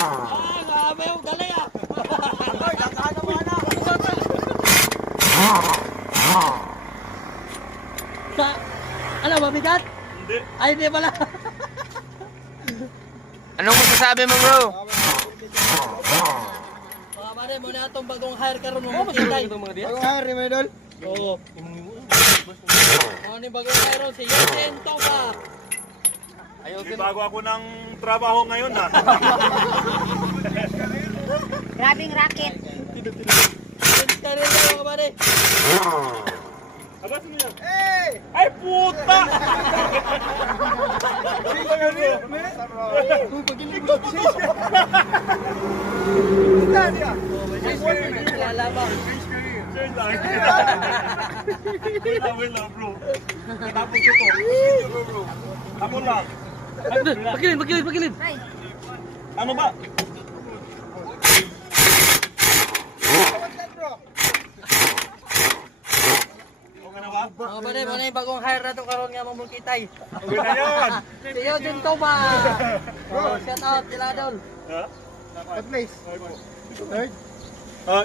Grabe yung dali ah. Ay, dakaan naman na. Sa, ano, mabigat? Hindi. Ay, hindi pala. Anong masasabi mo, bro? Mga pare, muna itong bagong hire ka rin mo magkitay. Bagong hari mo idol. Oo. Ano yung bagong hire ron? Si Yosen Toba. May bago ako ng trabaho ngayon ha. Grabing racket. Pinta rin lang mga pare. Abas mo yan. Hey! Ay puta! Lalabang. Wait lang bro. Tapos ito. Ako lang. Pagilid. Ay, Ano ba? Okay na ba? Mga pare, muna yung bagong hire na ito karoon nga mamulkitay. Okay na yan. Si Yosen Toba. Oh, shout out, sila doon. Ha? At place. Third. Ah,